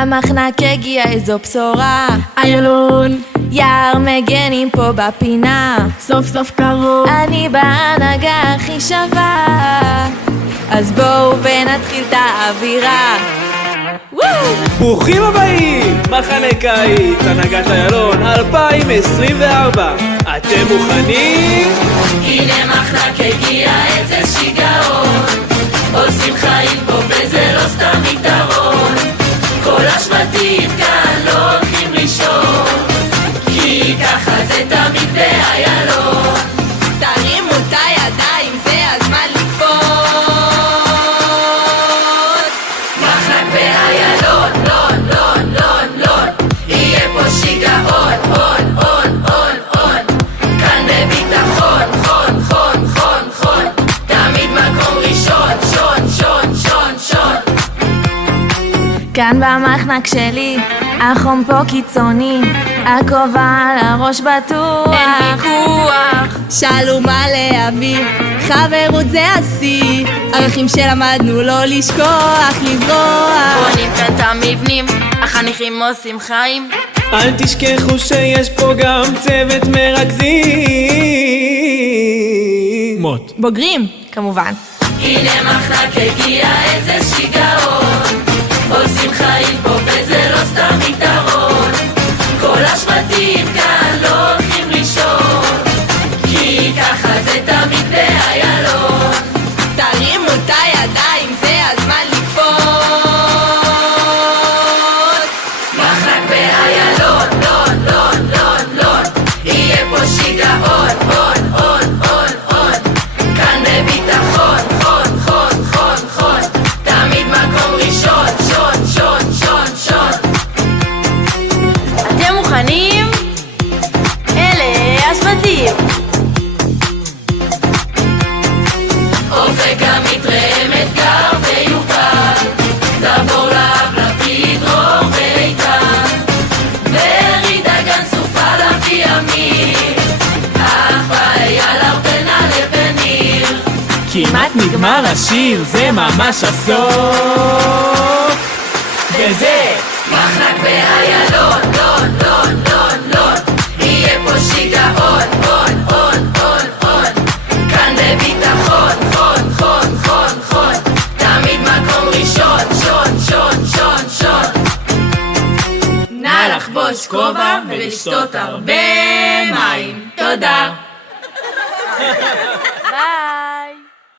במחנק הגיעה איזו בשורה, איילון, יער מגנים פה בפינה, סוף סוף קרוב. אני בהנהגה הכי שווה, אז בואו ונתחיל את האווירה. ברוכים הבאים! מחנה קיץ, הנהגת איילון 2024. אתם מוכנים? הנה מחנק הגיע איזה שיגעון, עושים חיים פה וזה לא סתם יתרון. כל השבטים כאן לא הולכים לישון, כי ככה זה תמיד באיילון. תרימו את הידיים, זה הזמן לקפוץ. מחנק באיילון, לון, לון, לון, לון, יהיה פה שיגעון, הון, הון, הון, הון. כאן בביטחון, חון, חון, חון, חון, תמיד מקום ראשון, שון, שון, שון, שון. כאן במחנק שלי, החום פה קיצוני, הכובע על הראש בטוח, אין ויכוח, שלום מלא אוויר, חברות זה השיא, ערכים שלמדנו לא לשכוח, לזרוע. בונים כאן את המבנים, החניכים עושים חיים. אל תשכחו שיש פה גם צוות מרכזים. מות. בוגרים, כמובן. הנה מחנק הגיע איזה שיגעון, עושים חיים פה וזה לא סתם יתרון. כל השבטים כאן לא הולכים לישון, כי ככה זה תמיד באיילון. תרימו את הידיים, זה הזמן לקפוץ. מחנק באיילון, לון, לון, לון, לון, יהיה פה שיגעון, הון, הון, הון, הון. כאן בביטחון, חון, חון, חון, חון, תמיד מקום ראשון, שון, שון, שון, שון. אתם מוכנים? אלה השבטים. אופק המתרם אתגר ויובל, תעבור לאב לפיד דרור ואיתן, בארי דגן סופה לביא אמיר, אחווה אייל ארבנה לבניר. כמעט נגמר השיר, זה ממש הסוף. וזה מחנק באיילון, לון, לון, לון, לון, יהיה פה שיגעון, הון, הון, הון, הון. כאן בביטחון, חון, חון, חון, חון, תמיד מקום ראשון, שון, שון, שון, שון. נא לחבוש כובע ולשתות הרבה מים. תודה.